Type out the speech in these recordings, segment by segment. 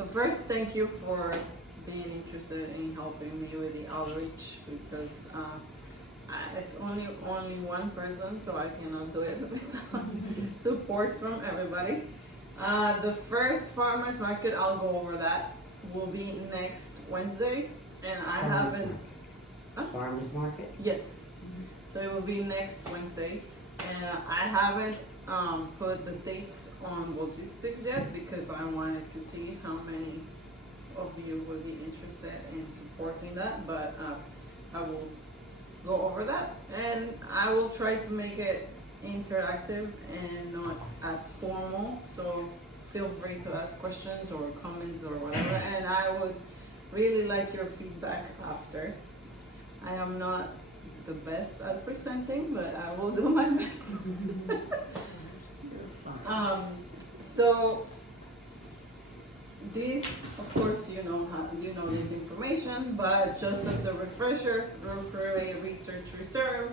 So first, thank you for being interested in helping me with the outreach because it's only one person, so I cannot do it without support from everybody. The first farmers market, I'll go over that, will be next Wednesday, and I Farmers haven't. Farmers market? Yes, so it will be next Wednesday, and I haven't put the dates on logistics yet because I wanted to see how many of you would be interested in supporting that, but I will go over that, and I will try to make it interactive and not as formal, so feel free to ask questions or comments or whatever, and I would really like your feedback after. I am not the best at presenting, but I will do my best. So this, of course, you know this information, but just as a refresher, Herrera Research Reserve,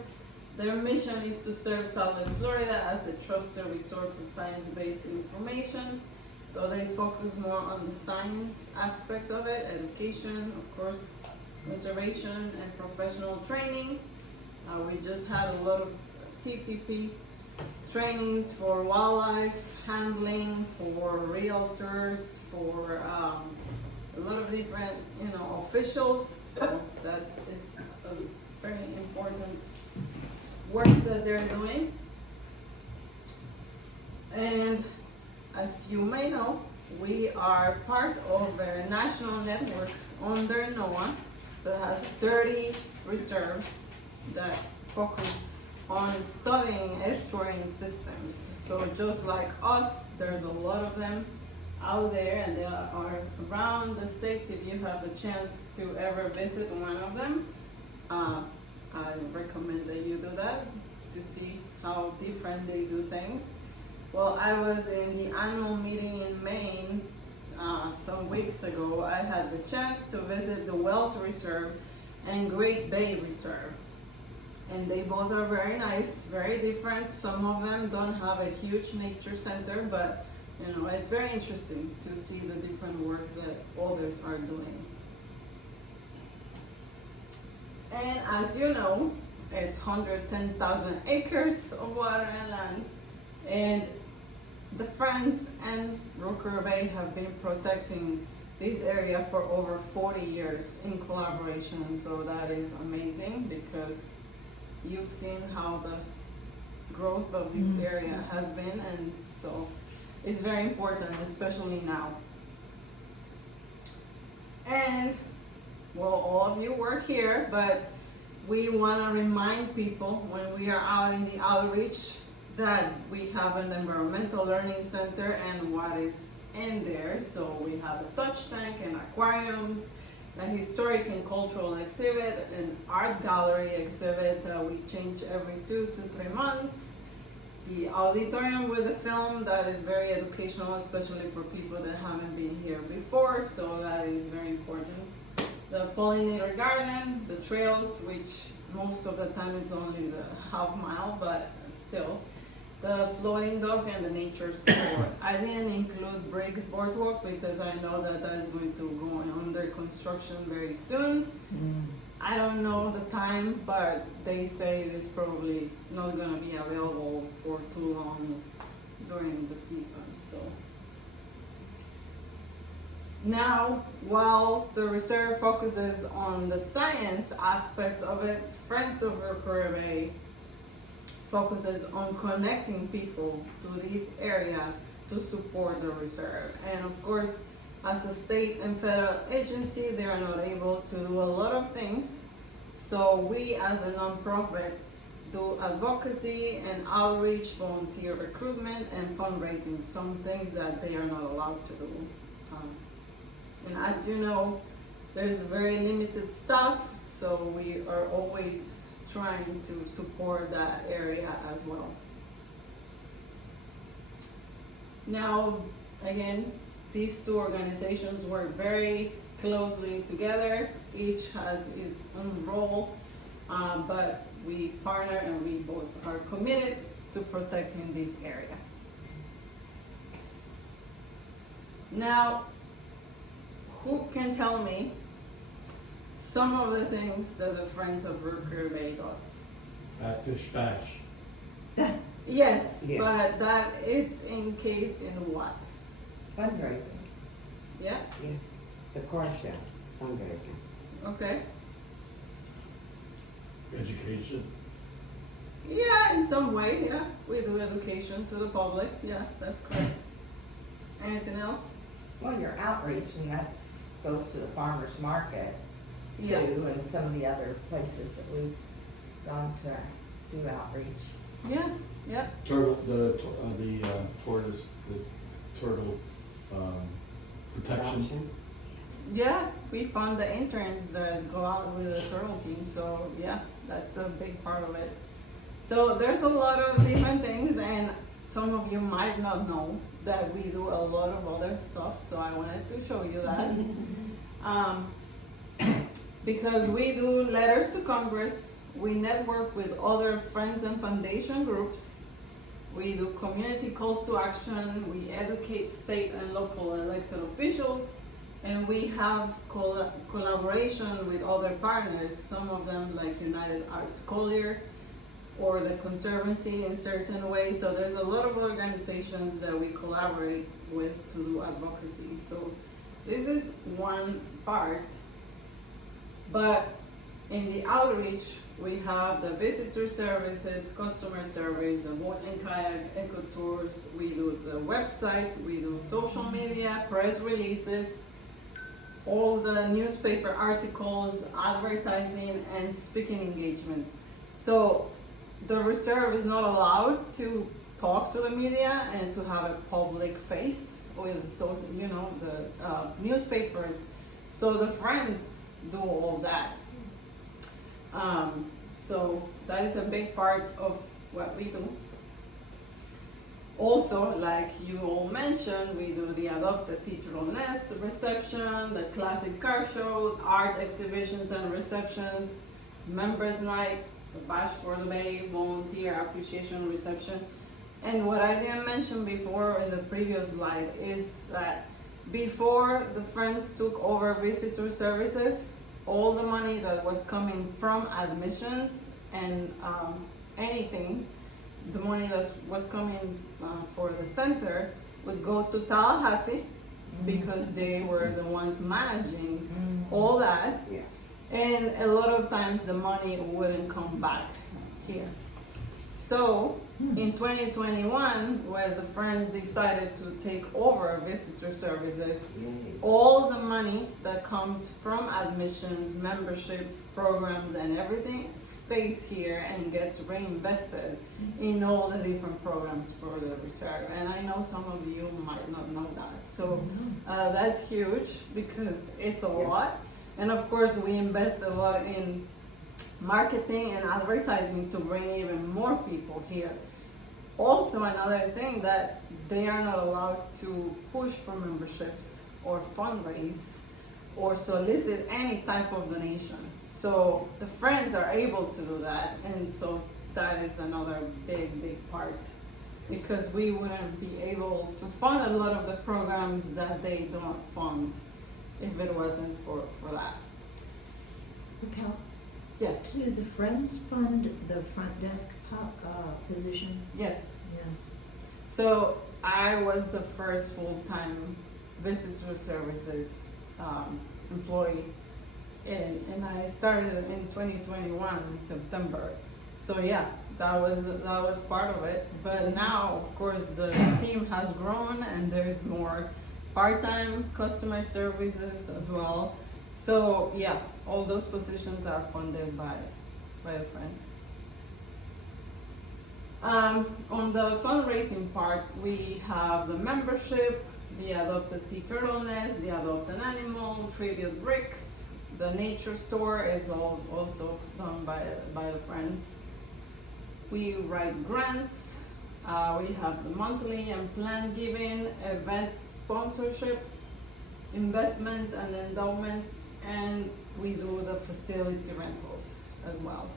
their mission is to serve Southwest Florida as a trusted resource for science-based information. So they focus more on the science aspect of it, education, of course, conservation and professional training. We just had a lot of CTP trainings for wildlife handling, for realtors, for a lot of different, officials. So that is a very important work that they're doing. And as you may know, we are part of a national network under NOAA that has 30 reserves that focus on studying estuarine systems. So just like us, there's a lot of them out there, and they are around the states. If you have the chance to ever visit one of them, I recommend that you do that to see how different they do things. Well, I was in the annual meeting in Maine some weeks ago. I had the chance to visit the Wells Reserve and Great Bay Reserve. And they both are very nice, very different. Some of them don't have a huge nature center, but it's very interesting to see the different work that others are doing. And as you know, it's 110,000 acres of water and land. And the Friends and Roker Bay have been protecting this area for over 40 years in collaboration. So that is amazing because you've seen how the growth of this area has been, and so it's very important, especially now. And well, all of you work here, but we want to remind people when we are out in the outreach that we have an environmental learning center and what is in there. So we have a touch tank and aquariums, a historic and cultural exhibit, an art gallery exhibit that we change every 2 to 3 months. The auditorium with the film that is very educational, especially for people that haven't been here before, so that is very important. The pollinator garden, the trails, which most of the time is only the half mile, but still. The floating dock and the nature store. I didn't include Briggs Boardwalk because I know that is going to go under construction very soon. I don't know the time, but they say it's probably not going to be available for too long during the season. So now, while the reserve focuses on the science aspect of it, Friends of Herrera Bay focuses on connecting people to this area to support the reserve. And of course, as a state and federal agency, they are not able to do a lot of things. So we as a nonprofit do advocacy and outreach, volunteer recruitment, and fundraising, some things that they are not allowed to do. And as you know, there's very limited staff, so we are always trying to support that area as well. Now, again, these two organizations work very closely together. Each has its own role, but we partner and we both are committed to protecting this area. Now, who can tell me some of the things that the Friends of Rookery Bay does? Fish Bash. Yes, Yeah. but that it's encased in what? Fundraising, Yeah, yeah. The car show, fundraising. okay. Education. Yeah, in some way, yeah. We do education to the public, yeah, that's correct. Anything else? Well, your outreach, and that's goes to the farmer's market too, Yeah. and some of the other places that we've gone to do outreach. Yeah, yeah, Turtle, tortoise, the turtle, protection. Adoption. yeah. We fund the interns that go out with the turtle team, so yeah, that's a big part of it. So there's a lot of different things, and some of you might not know that we do a lot of other stuff, so I wanted to show you that. Because we do letters to Congress, we network with other friends and foundation groups, we do community calls to action, we educate state and local elected officials, and we have collaboration with other partners, some of them like United Arts Collier or the Conservancy in certain ways. So there's a lot of organizations that we collaborate with to do advocacy. So this is one part. But in the outreach, we have the visitor services, customer service, the boat and kayak, eco tours. We do the website, we do social media, press releases, all the newspaper articles, advertising, and speaking engagements. So the reserve is not allowed to talk to the media and to have a public face with the newspapers. So the friends do all that. So that is a big part of what we do. Also, like you all mentioned, we do the Adopt a Sea Turtle Nest reception, the classic car show, art exhibitions and receptions, members night, the Bash for the Bay, volunteer appreciation reception. And what I didn't mention before in the previous slide is that before the Friends took over visitor services, all the money that was coming from admissions and anything, the money that was coming for the center would go to Tallahassee because they were the ones managing all that. Yeah. And a lot of times the money wouldn't come back here. So in 2021, when the Friends decided to take over visitor services, Yay. all the money that comes from admissions, memberships, programs, and everything stays here and gets reinvested in all the different programs for the reserve. And I know some of you might not know that. So that's huge because it's a lot. And of course, we invest a lot in marketing and advertising to bring even more people here. Also, another thing that they are not allowed to push for memberships or fundraise or solicit any type of donation. So the Friends are able to do that, and so that is another big part, because we wouldn't be able to fund a lot of the programs that they don't fund if it wasn't for that. Raquel, Yes, do the Friends fund the front desk position? yes. Yes. So I was the first full-time visitor services employee, and I started in 2021 in September. So yeah, that was part of it. But now, of course, the team has grown and there's more part-time customer services as well. So yeah, all those positions are funded by the Friends. On the fundraising part, we have the membership, the Adopt a Sea Turtle Nest, the Adopt an Animal, Tribute Bricks. The nature store is also done by the Friends. We write grants. We have the monthly and planned giving, event sponsorships, investments and endowments, and we do the facility rentals as well.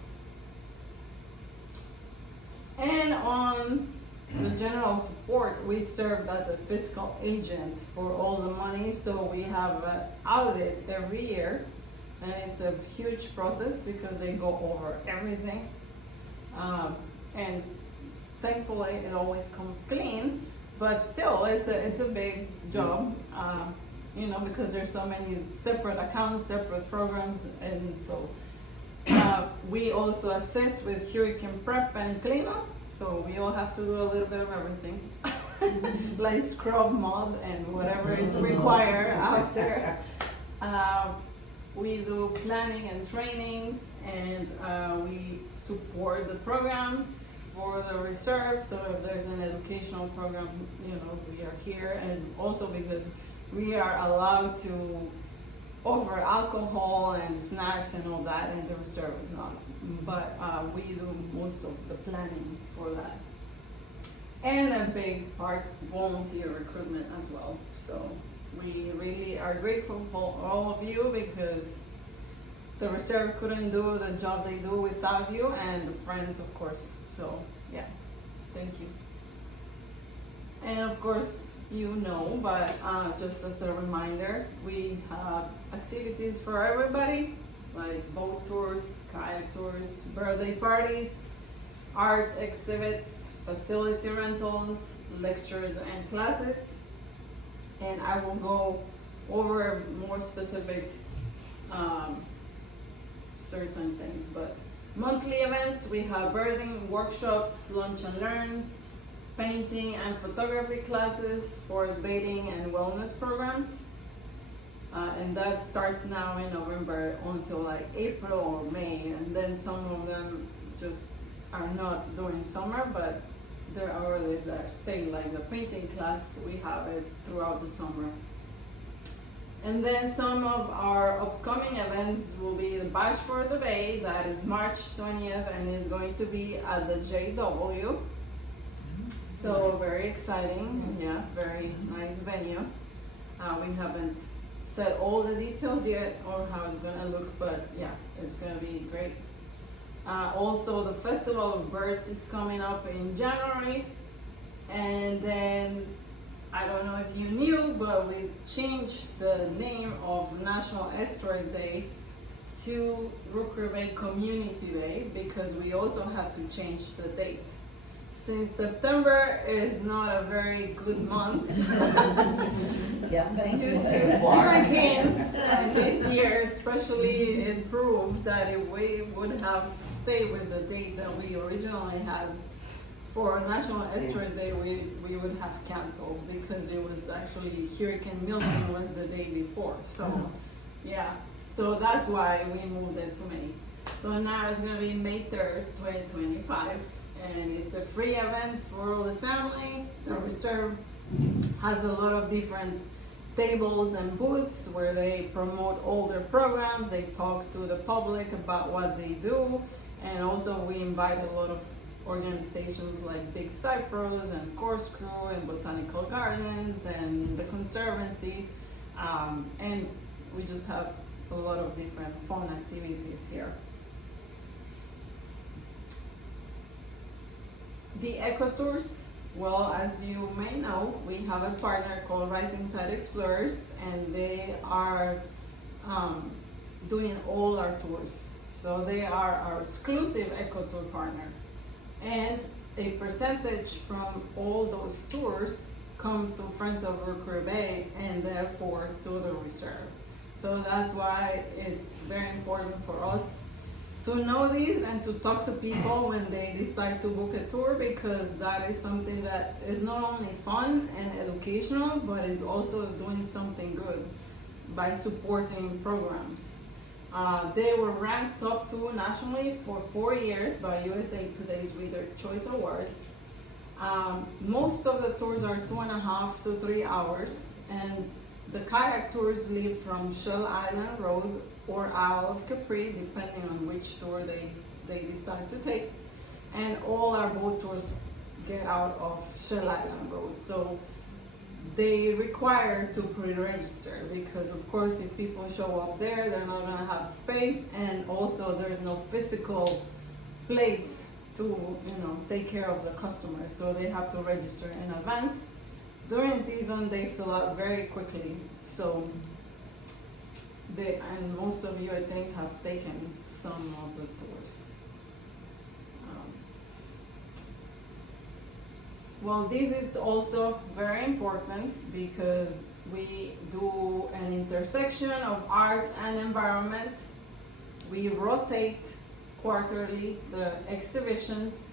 And on the general support, we served as a fiscal agent for all the money, so we have an audit every year, and it's a huge process because they go over everything. And thankfully, it always comes clean, but still, it's a big job, you know, because there's so many separate accounts, separate programs, and so we also assist with hurricane prep and cleanup, so we all have to do a little bit of everything, like scrub, mud, and whatever is required after. We do planning and trainings, and we support the programs for the reserve. So if there's an educational program, you know, we are here, and also because we are allowed to offer alcohol and snacks and all that, and the reserve is not. But we do most of the planning for that. And a big part, volunteer recruitment as well. So we really are grateful for all of you, because the reserve couldn't do the job they do without you, and the friends, of course. So yeah, thank you. And of course, you know, but just as a reminder, we have activities for everybody, like boat tours, kayak tours, birthday parties, art exhibits, facility rentals, lectures and classes. And I will go over more specific certain things, but monthly events, we have birding workshops, lunch and learns, painting and photography classes, forest bathing and wellness programs. And that starts now in November until like April or May, and then some of them just are not during summer, but there are others that stay, like the painting class, we have it throughout the summer. And then some of our upcoming events will be the Bash for the Bay, that is March 20th, and is going to be at the JW. So very exciting, yeah, very nice venue. We haven't said all the details yet or how it's gonna look, but yeah, it's gonna be great. Also, the Festival of Birds is coming up in January, and then I don't know if you knew, but we changed the name of National Estuaries Day to Rookery Bay Community Day, because we also have to change the date. Since September is not a very good month Yeah, thank due you. to hurricanes, and this year especially, it proved that if we would have stayed with the date that we originally had for National Estuaries Day, we would have canceled, because it was actually Hurricane Milton was the day before. So yeah, so that's why we moved it to May. So now it's gonna be May 3rd, 2025, and it's a free event for all the family. The reserve has a lot of different tables and booths where they promote all their programs. They talk to the public about what they do, and also we invite a lot of organizations like Big Cypress and Corkscrew and Botanical Gardens and the Conservancy, and we just have a lot of different fun activities here. The Eco Tours, well, as you may know, we have a partner called Rising Tide Explorers, and they are doing all our tours. So they are our exclusive Eco Tour partner. And a percentage from all those tours come to Friends of Rookery Bay, and therefore to the reserve. So that's why it's very important for us to know these and to talk to people when they decide to book a tour, because that is something that is not only fun and educational, but is also doing something good by supporting programs. They were ranked top 2 nationally for 4 years by USA Today's Reader Choice Awards. Most of the tours are 2.5 to 3 hours, and the kayak tours leave from Shell Island Road or Isle of Capri, depending on which tour they decide to take. And all our boat tours get out of Shell Island Road. So they require to pre-register, because of course if people show up there, they're not gonna have space, and also there's no physical place to, take care of the customers, so they have to register in advance. During season, they fill out very quickly, so and most of you, I think, have taken some of the tours. Well, this is also very important because we do an intersection of art and environment. We rotate quarterly the exhibitions,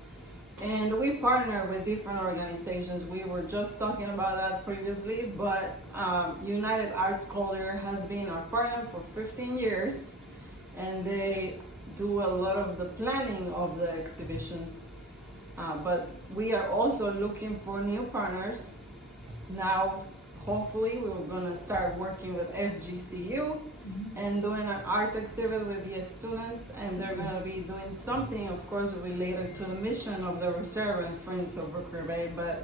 and we partner with different organizations. We were just talking about that previously, but United Arts Color has been our partner for 15 years, and they do a lot of the planning of the exhibitions. But we are also looking for new partners. Now, hopefully, we're gonna start working with FGCU and doing an art exhibit with the students, and they're gonna be doing something, of course, related to the mission of the Reserve and Friends of Brooker Bay, but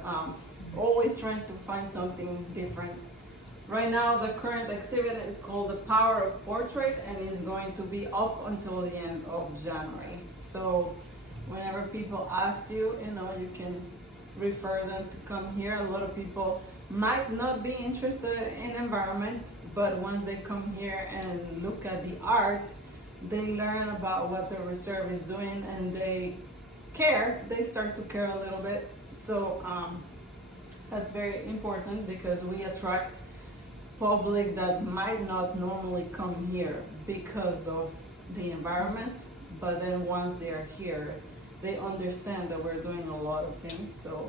always trying to find something different. Right now, the current exhibit is called The Power of Portrait, and is going to be up until the end of January. So whenever people ask you, you can refer them to come here. A lot of people might not be interested in environment, but once they come here and look at the art, they learn about what the Reserve is doing, and they start to care a little bit. So that's very important, because we attract public that might not normally come here because of the environment, but then once they are here, they understand that we're doing a lot of things. So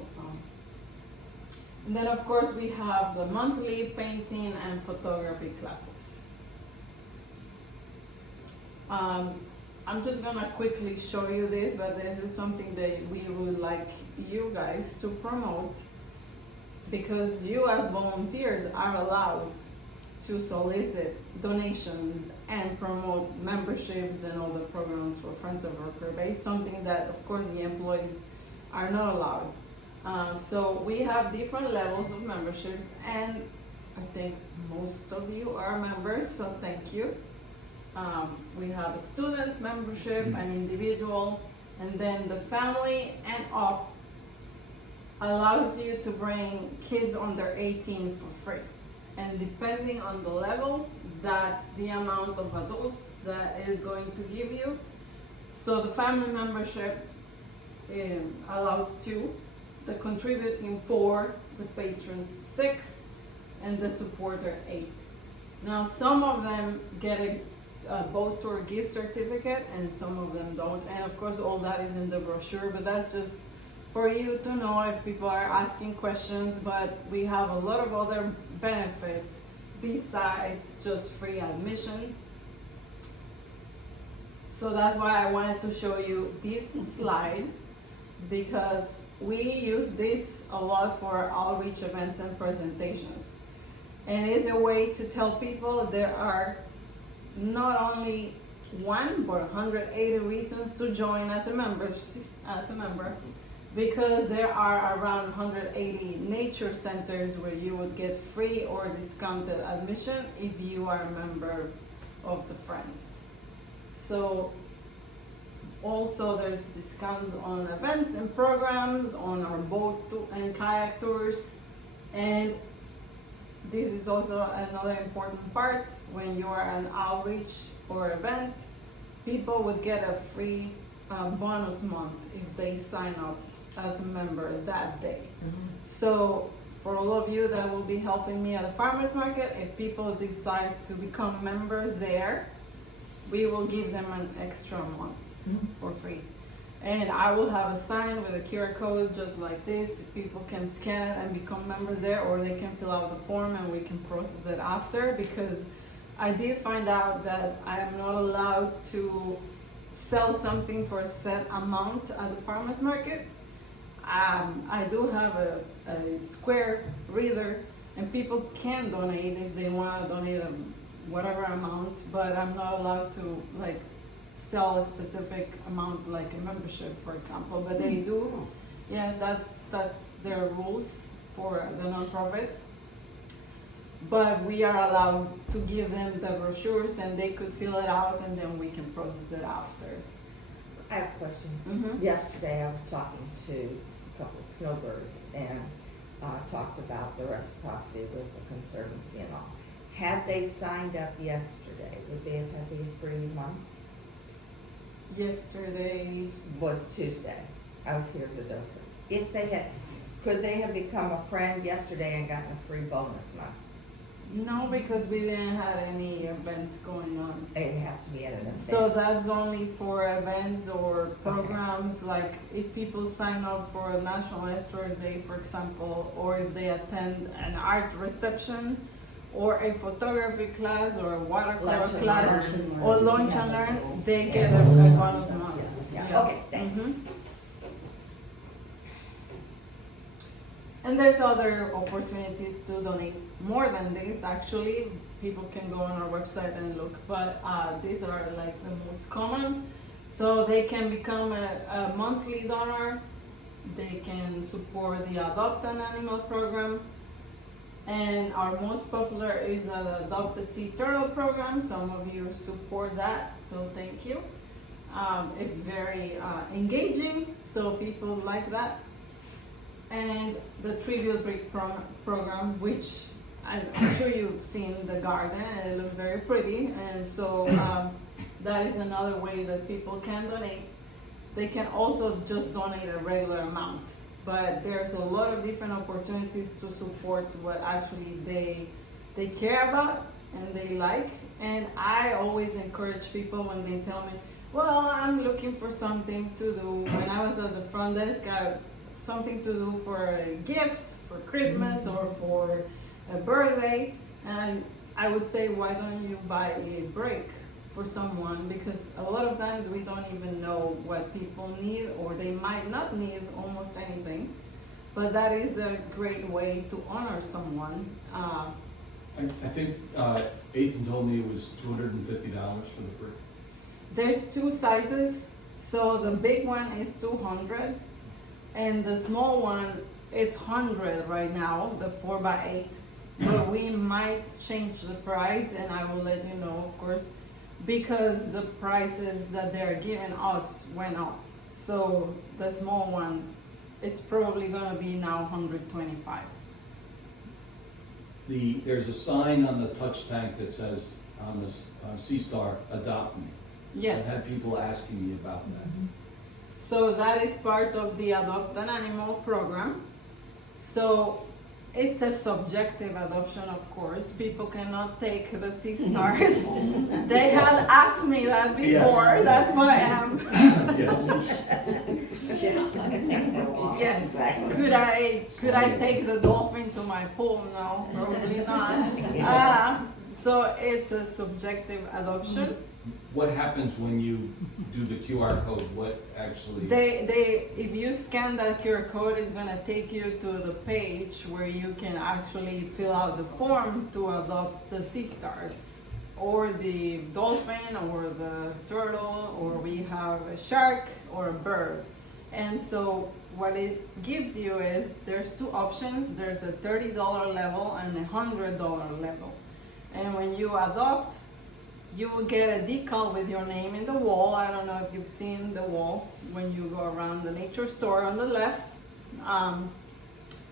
and then, of course, we have the monthly painting and photography classes. I'm just gonna quickly show you this, but this is something that we would like you guys to promote, because you as volunteers are allowed to solicit donations and promote memberships and all the programs for Friends of Brooker Bay, something that, of course, the employees are not allowed. So we have different levels of memberships, and I think most of you are members, so thank you. We have a student membership, an individual, and then the family and up allows you to bring kids under 18 for free. And depending on the level, that's the amount of adults that is going to give you. So the family membership allows 2, the contributing 4, the patron 6, and the supporter 8. Now, some of them get a boat tour gift certificate, and some of them don't. And of course, all that is in the brochure, but that's just for you to know if people are asking questions. But we have a lot of other benefits besides just free admission. So that's why I wanted to show you this slide, because we use this a lot for our outreach events and presentations. And it's a way to tell people there are not only one, but 180 reasons to join as a member, because there are around 180 nature centers where you would get free or discounted admission if you are a member of the Friends. So also there's discounts on events and programs, on our boat and kayak tours, and this is also another important part. When you are an outreach or event, people would get a free bonus month if they sign up as a member that day. So for all of you that will be helping me at the farmers market, if people decide to become members there, we will give them an extra month for free. And I will have a sign with a QR code just like this. People can scan it and become members there, or they can fill out the form and we can process it after, because I did find out that I am not allowed to sell something for a set amount at the farmers market. I do have a Square reader, and people can donate if they want to donate whatever amount, but I'm not allowed to sell a specific amount, like a membership, for example. But they do. Yeah, that's their rules for the nonprofits. But we are allowed to give them the brochures, and they could fill it out, and then we can process it after. I have a question. Mm-hmm. Yesterday, I was talking to a couple of snowbirds and talked about the reciprocity with the Conservancy and all. Had they signed up yesterday, would they have had the free month? Yesterday, Was Tuesday. I was here as a docent. If they had, could they have become a friend yesterday and gotten a free bonus month? no, because we didn't have any event going on. It has to be at an event. So that's only for events or programs, like if people sign up for a National Historic Day, for example, or if they attend an art reception, or a photography class, or a watercolor Lunch and class, learn. or lunch Yeah. and learn, they get a bonus month. Yeah, Yeah. okay, thanks. Mhm. And there's other opportunities to donate more than this. Actually, people can go on our website and look, but these are like the most common. So they can become a monthly donor. They can support the Adopt an Animal program. And our most popular is the Adopt a Sea Turtle program. Some of you support that, so thank you. It's very engaging, so people like that. And the Trivial Brick program, which I'm sure you've seen the garden, and it looks very pretty. And so that is another way that people can donate. They can also just donate a regular amount, but there's a lot of different opportunities to support what actually they care about and they like. And I always encourage people when they tell me, well, I'm looking for something to do. When I was at the front desk, something to do for a gift, for Christmas or for a birthday, and I would say, why don't you buy a break for someone? Because a lot of times we don't even know what people need, or they might not need almost anything, but that is a great way to honor someone. I think Ethan told me it was $250 for the brick. There's two sizes, so the big one is 200, and the small one it's 100 right now, the 4x8. But we might change the price, and I will let you know, of course, because the prices that they're giving us went up. So the small one, it's probably gonna be now 125. There's a sign on the touch tank that says on the Sea Star, adopt me. Yes. I've had people asking me about that. So that is part of the Adopt an Animal program. So it's a subjective adoption, of course. People cannot take the sea stars. They had asked me that before. Yes. That's why I am. Yes. Yes. Exactly. Could I take the dolphin to my pool? No, probably not. So it's a subjective adoption. What happens when you do the QR code? What actually? If you scan that QR code, it's gonna take you to the page where you can actually fill out the form to adopt the sea star, or the dolphin, or the turtle, or we have a shark or a bird. And so what it gives you is there's two options. There's a $30 level and a $100 level. And when you adopt, you will get a decal with your name in the wall. I don't know if you've seen the wall when you go around the nature store on the left.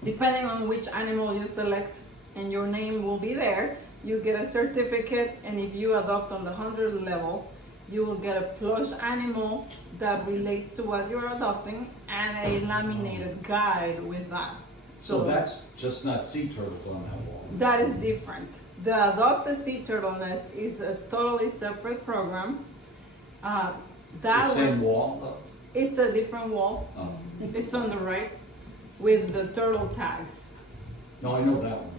Depending on which animal you select, and your name will be there, you get a certificate. And if you adopt on the 100 level, you will get a plush animal that relates to what you're adopting, and a laminated guide with that. So that's just not sea turtles on that wall. That is different. The Adopt a Sea Turtle Nest is a totally separate program. The That same one, wall? it's a different wall. Oh. It's on the right with the turtle tags. No, I know that one.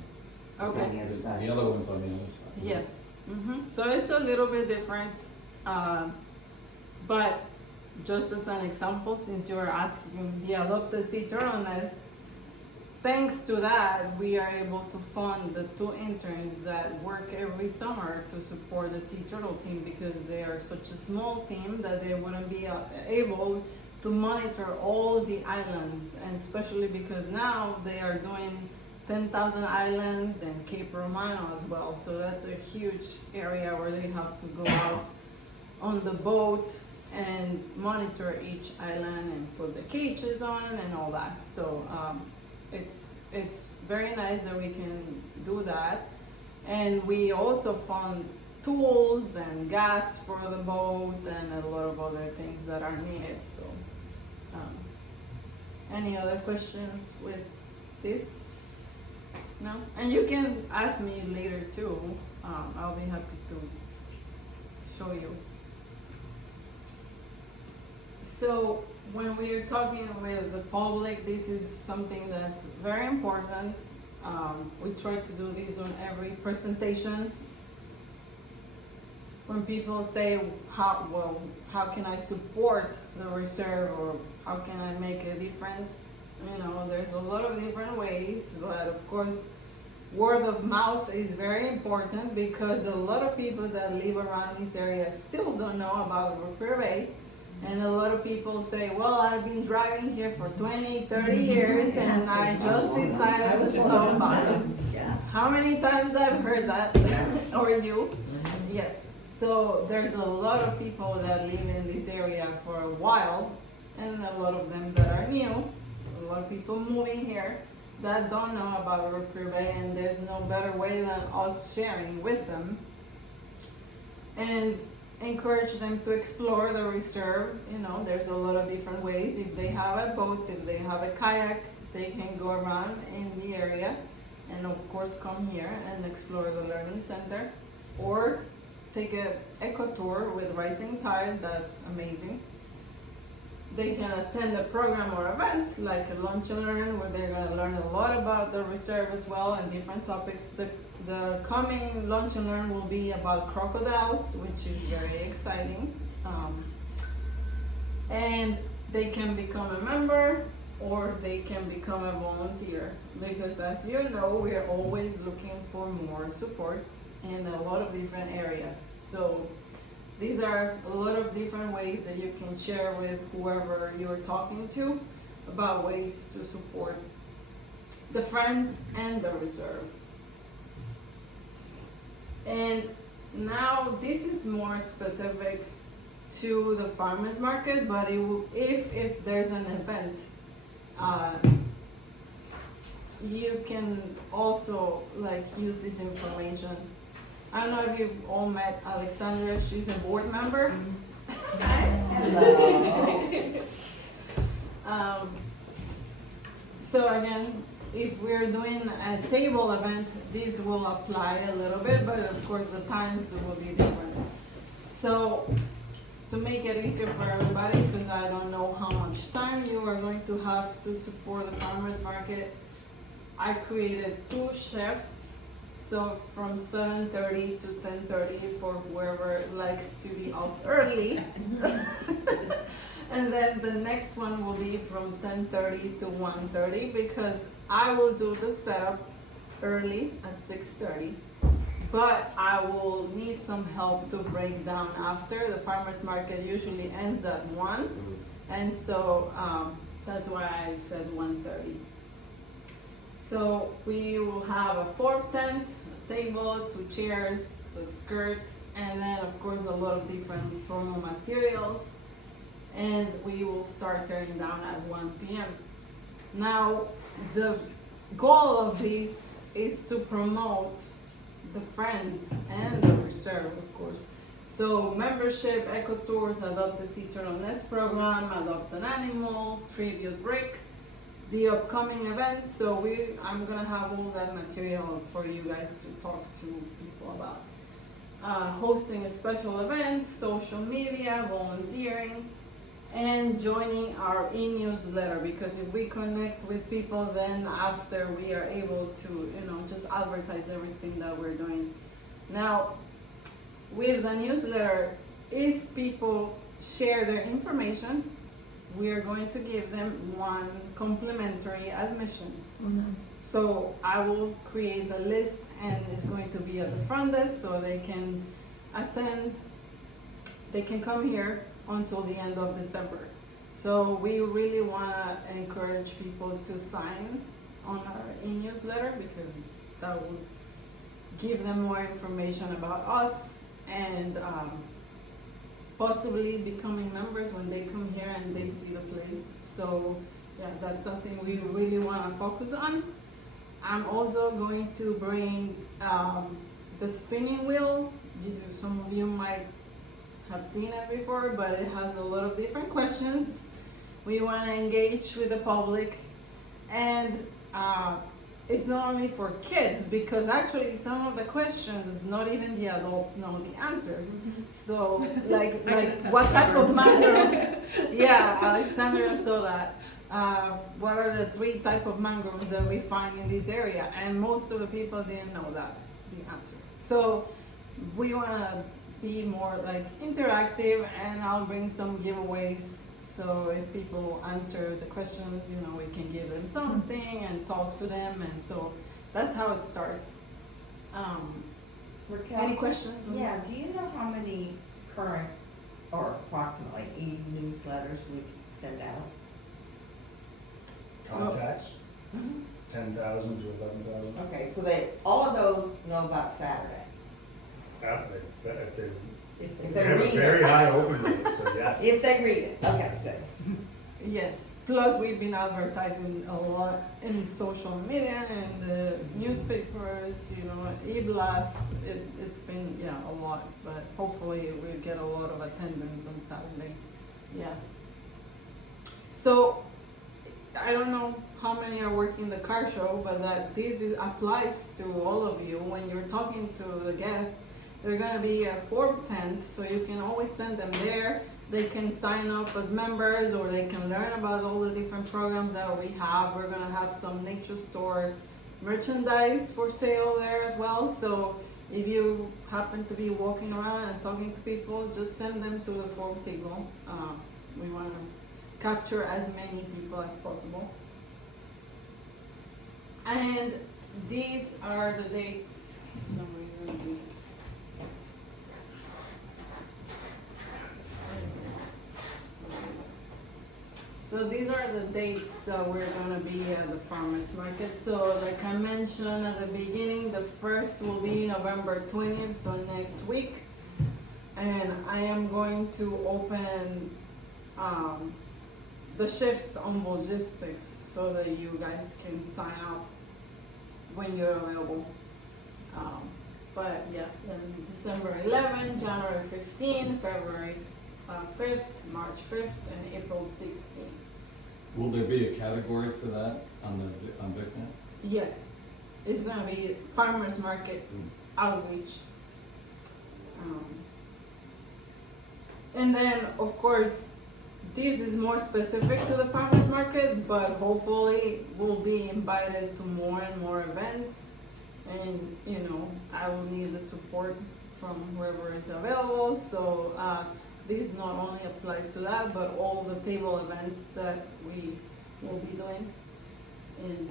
On Okay. the other side. The other one's on the other side. Yes. So it's a little bit different. But just as an example, since you are asking the Adopt a Sea Turtle Nest, thanks to that, we are able to fund the 2 interns that work every summer to support the sea turtle team, because they are such a small team that they wouldn't be able to monitor all the islands, and especially because now they are doing 10,000 islands and Cape Romano as well. So that's a huge area where they have to go out on the boat and monitor each island and put the cages on and all that. So it's very nice that we can do that. And we also fund tools and gas for the boat and a lot of other things that are needed. So any other questions with this? No? And you can ask me later too. I'll be happy to show you. So when we are talking with the public, this is something that's very important. We try to do this on every presentation. When people say, how can I support the reserve, or how can I make a difference? You know, there's a lot of different ways, but of course, word of mouth is very important because a lot of people that live around this area still don't know about Raquel Bay. And a lot of people say, well, I've been driving here for 20, 30 years and I just decided to stop by. Yeah. How many times I've heard that? Or you? Yes. So there's a lot of people that live in this area for a while, and a lot of them that are new. A lot of people moving here that don't know about Raquel Bay, and there's no better way than us sharing with them. And encourage them to explore the reserve. You know, there's a lot of different ways. If they have a boat, if they have a kayak, they can go around in the area and of course come here and explore the learning center, or take a eco tour with Rising Tide. That's amazing. They can attend a program or event like a lunch and learn, where they're going to learn a lot about the reserve as well and different topics. The coming lunch and learn will be about crocodiles, which is very exciting. And they can become a member or they can become a volunteer, because as you know, we are always looking for more support in a lot of different areas. So these are a lot of different ways that you can share with whoever you're talking to about ways to support the Friends and the Reserve. And now this is more specific to the farmers market, but it will, if there's an event, you can also like use this information. I don't know if you've all met Alexandra. She's a board member. So again, if we're doing a table event, this will apply a little bit, but of course the times will be different. So to make it easier for everybody, because I don't know how much time you are going to have to support the farmers market, I created 2 shifts. So from 7:30 to 10:30 for whoever likes to be out early. And then the next one will be from 10:30 to 1:30, because I will do the setup early at 6:30. But I will need some help to break down after. The farmers market usually ends at 1. And so that's why I said 1:30. So we will have a FORB tent, a table, 2 chairs, a skirt, and then of course a lot of different promo materials. And we will start tearing down at 1 p.m. Now, the goal of this is to promote the Friends and the Reserve, of course. So membership, eco tours, adopt a sea turtle nest program, adopt an animal, tribute break, the upcoming events. So I'm gonna have all that material for you guys to talk to people about. Hosting special events, social media, volunteering, and joining our e-newsletter, because if we connect with people, then after we are able to, just advertise everything that we're doing. Now, with the newsletter, if people share their information, we are going to give them 1 complimentary admission. Oh, nice. So I will create the list, and it's going to be at the front desk, so they can attend, they can come here until the end of December. So we really want to encourage people to sign on our e-newsletter, because that will give them more information about us, and possibly becoming members when they come here and they see the place. So yeah, that's something we really want to focus on. I'm also going to bring the spinning wheel. Some of you might have seen it before, but it has a lot of different questions. We want to engage with the public, and it's not only for kids, because actually some of the questions, not even the adults know the answers. So like what type of mangroves? Yeah, Alexandra saw that. What are the 3 type of mangroves that we find in this area? And most of the people didn't know that, the answer. So we want to be more like interactive, and I'll bring some giveaways. So if people answer the questions, we can give them something and talk to them, and so that's how it starts. Raquel? Any questions? Yeah, do you know how many current or approximately e-newsletters we send out? Contacts, Mm-hmm. 10,000 to 11,000. Okay, so all of those know about Saturday. If If they they have a read very it. high open rate, so yes. If they read it, okay, so. Yes. Plus, we've been advertising a lot in social media and the newspapers, e-blasts. It's been a lot, but hopefully we'll get a lot of attendance on Saturday. Yeah. So I don't know how many are working the car show, but that applies to all of you. When you're talking to the guests, there's gonna be a FORB tent, so you can always send them there. They can sign up as members, or they can learn about all the different programs that we have. We're gonna have some nature store merchandise for sale there as well. So if you happen to be walking around and talking to people, just send them to the FORB table. We wanna capture as many people as possible. And these are the dates. For some reason, these. So these are the dates that we're gonna be at the farmers market. So like I mentioned at the beginning, the first will be November 20th, so next week. And I am going to open the shifts on logistics so that you guys can sign up when you're available. But yeah, then December 11, January 15, February 5th, March 5th, and April 16th. Will there be a category for that on VicNet? Yes, it's gonna be farmers market outreach. And then, of course, this is more specific to the farmers market, but hopefully we'll be invited to more and more events. And, I will need the support from whoever is available. So this not only applies to that, but all the table events that we will be doing. And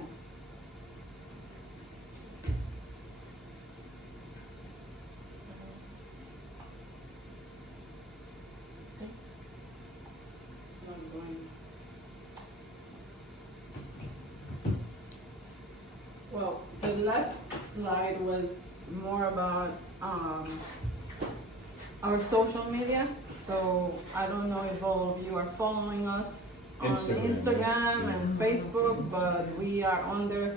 it's not going. Well, the last slide was more about our social media. So I don't know if all of you are following us on Instagram and Facebook, but we are under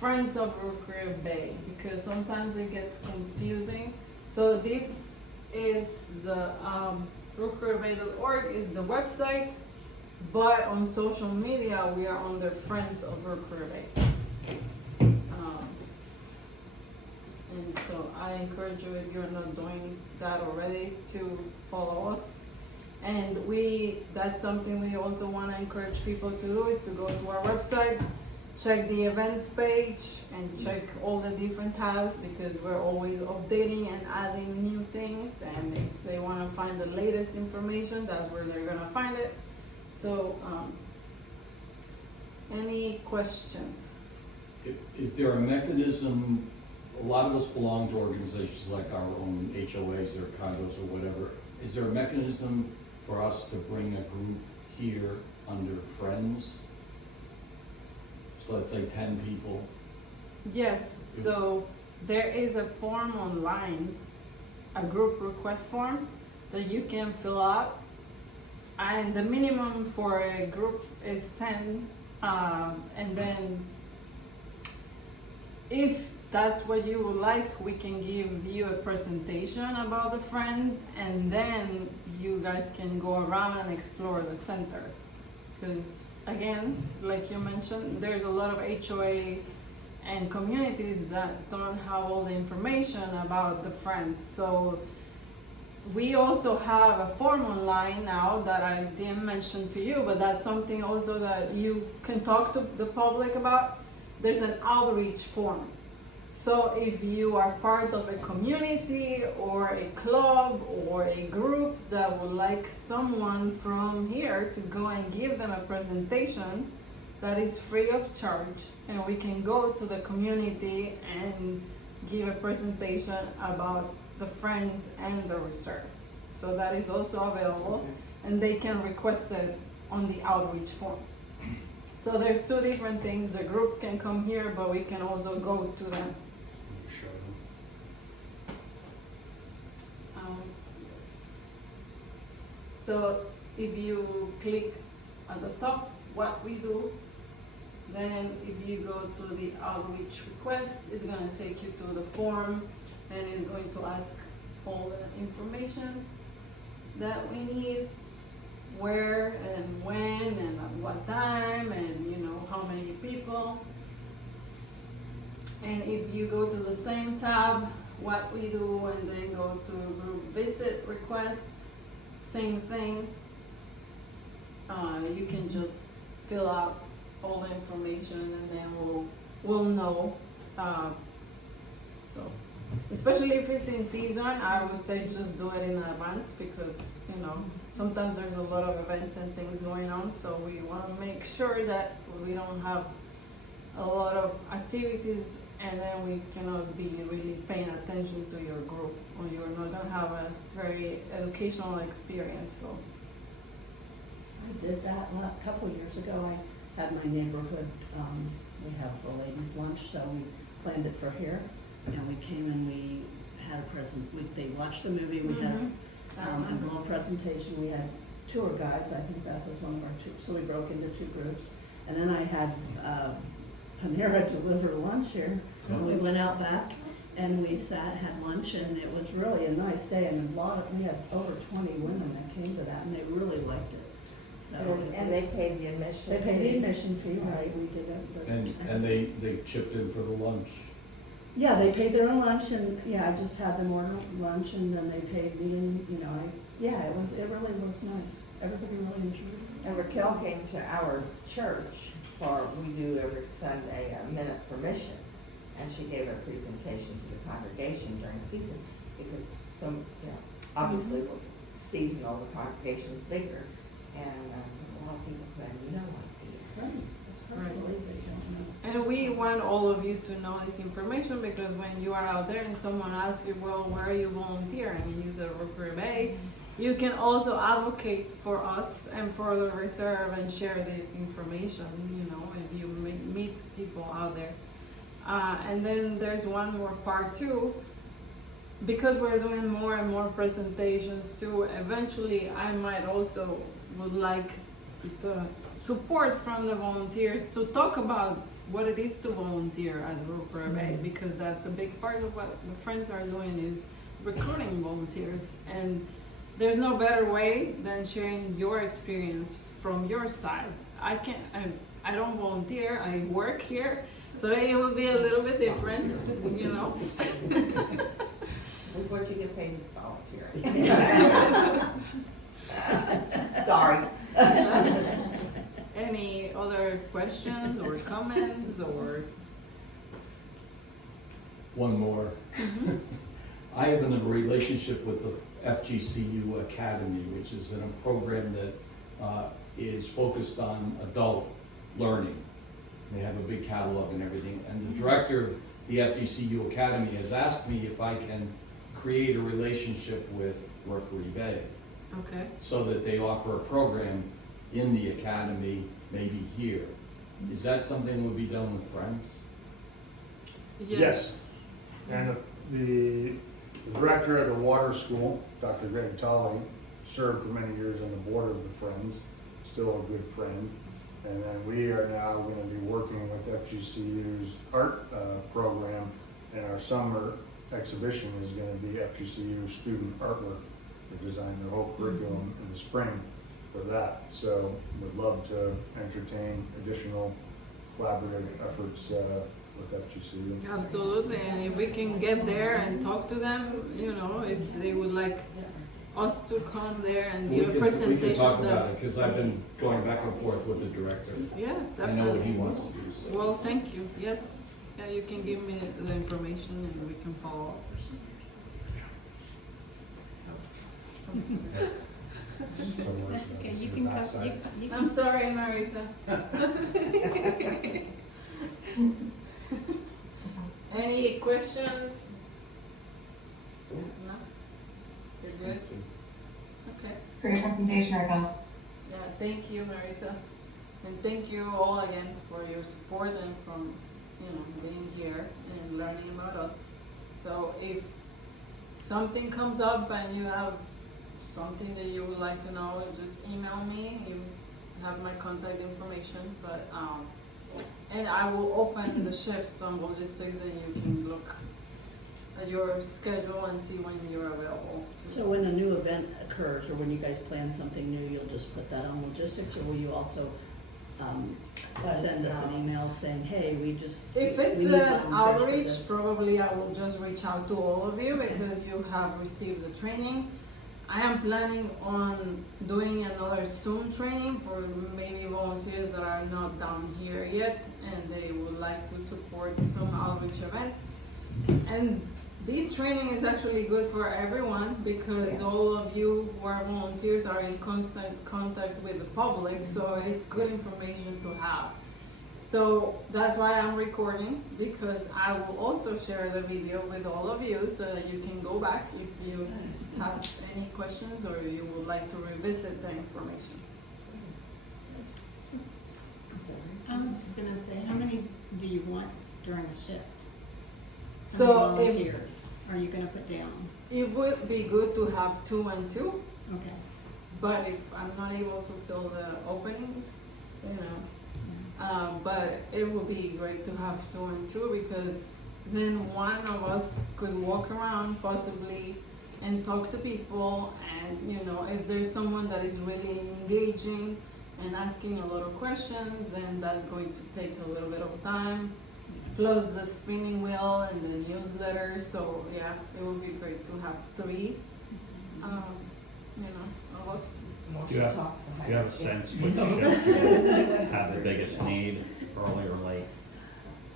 Friends of Rookrill Bay, because sometimes it gets confusing. So this is the rookrillbay.org is the website, but on social media we are under Friends of Rookrill Bay. And so I encourage you, if you're not doing that already, to follow us. And that's something we also want to encourage people to do, is to go to our website, check the events page, and check all the different tabs, because we're always updating and adding new things. And if they want to find the latest information, that's where they're going to find it. So any questions? Is there a mechanism? A lot of us belong to organizations like our own HOAs or condos or whatever. Is there a mechanism for us to bring a group here under Friends? So let's say 10 people. Yes, so there is a form online, a group request form, that you can fill out, and the minimum for a group is 10, and then if that's what you would like, we can give you a presentation about the friends, and then you guys can go around and explore the center. Because again, like you mentioned, there's a lot of HOAs and communities that don't have all the information about the friends. So we also have a form online now that I didn't mention to you, but that's something also that you can talk to the public about. There's an outreach form. So if you are part of a community or a club or a group that would like someone from here to go and give them a presentation, that is free of charge, and we can go to the community and give a presentation about the friends and the reserve. So that is also available, and they can request it on the outreach form. So there's two different things. The group can come here, but we can also go to them. Show them. Yes. So if you click at the top, what we do, then if you go to the outreach request, it's gonna take you to the form, and it's going to ask all the information that we need, where and when and at what time, and you know how many people. And if you go to the same tab, what we do, and then go to group visit requests, same thing. You can just fill out all the information, and then we'll know. So, especially if it's in season, I would say just do it in advance, because you know sometimes there's a lot of events and things going on. So we want to make sure that we don't have a lot of activities, and then we cannot be really paying attention to your group, or you're not gonna have a very educational experience. So. I did that a couple of years ago. I had my neighborhood, we have a ladies' lunch, so we planned it for here. And we came and we had a they watched the movie, we had a little presentation, we had tour guides, I think Beth was one of our two, so we broke into two groups. And then I had Herrera deliver lunch here, and we went out back and we had lunch, and it was really a nice day, and we had over 20 women that came to that, and they really liked it. So And they paid the admission. They paid the admission fee, right, we did it. And they chipped in for the lunch. Yeah, they paid their own lunch, and yeah, I just had them order lunch, and then they paid me, and you know, it really was nice. Everybody really enjoyed it. And Raquel came to our church we do every Sunday a minute for mission. And she gave a presentation to the congregation during season, because obviously we're seasonal, the congregation's bigger, and a lot of people who had no idea. Right, it's hard to believe they don't know. And we want all of you to know this information, because when you are out there and someone asks you, well, where are you volunteering, and you say Roper Bay, you can also advocate for us and for the reserve and share this information, you know, if you meet people out there. And then there's one more part too, because we're doing more and more presentations too. Eventually I might also would like the support from the volunteers to talk about what it is to volunteer at Roper Bay, because that's a big part of what the friends are doing, is recruiting volunteers. And there's no better way than sharing your experience from your side. I don't volunteer, I work here, so it will be a little bit different, you know. With what you get paid is volunteering. Sorry. Any other questions or comments or? One more. I have a relationship with the FGCU Academy, which is a program that is focused on adult learning. They have a big catalog and everything. And the director of the FGCU Academy has asked me if I can create a relationship with Rookery Bay, Okay. so that they offer a program in the academy, maybe here. Is that something that would be done with Friends? Yes. And The director of the water school, Dr. Greg Tolley, served for many years on the board of the Friends, still a good friend. And then we are now gonna be working with FGCU's art program, and our summer exhibition is gonna be FGCU student artwork. They design their whole curriculum in the spring for that. So would love to entertain additional collaborative efforts with FGCU. Absolutely, and if we can get there and talk to them, you know, if they would like us to come there and We give a can presentation talk of about them. it, because I've been going back and forth with the director. Yeah, I know what definitely. he wants to do, so. Well, thank you, yes. Yeah, you can give me the information and we can follow up. Okay, you can come, you I'm sorry, Marisa. Any questions? No? You're good? Okay. Great presentation, Raquel. Yeah, thank you, Marisa. And thank you all again for your support and from, you know, being here and learning about us. So if something comes up and you have something that you would like to know, just email me. You have my contact information, but and I will open the shifts on logistics and you can look at your schedule and see when you're available. So when a new event occurs, or when you guys plan something new, you'll just put that on logistics, or will you also Let us send us an know. email saying, hey, we just. If we it's need an volunteers for outreach, this? probably I will just reach out to all of you because you have received the training. I am planning on doing another Zoom training for maybe volunteers that are not down here yet and they would like to support some outreach events. And this training is actually good for everyone because all of you who are volunteers are in constant contact with the public, so it's good information to have. So that's why I'm recording, because I will also share the video with all of you so that you can go back if you have any questions or you would like to revisit the information. I'm sorry. I was just gonna say, how many do you want during a shift? How So many if volunteers are you gonna put down? it would be good to have 2 and 2, Okay. but if I'm not able to fill the openings, you know. But it would be great to have 2 and 2 because then one of us could walk around possibly and talk to people, and you know, if there's someone that is really engaging and asking a lot of questions, then that's going to take a little bit of time. Plus the spinning wheel and the newsletter, so yeah, it would be great to have 3. You know, of us. More Do she you have- talks, the Do you have a higher it sense gets. which shifts have the biggest need, early or late?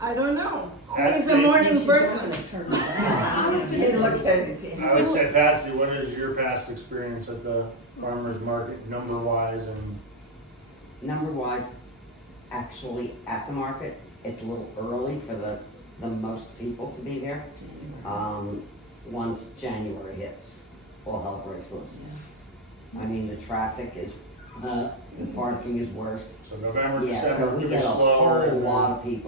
I don't know. Who That's is a it. morning She's person? gonna turn it around. Hey, look at it. I would say, Patsy, what is your past experience at the farmer's market, number wise, and Number wise, actually at the market, it's a little early for the most people to be there. Once January hits, all hell breaks loose. I mean, the traffic is, the parking is worse. so November, Yeah, so December, we pretty get a slower? whole and then- lot of people.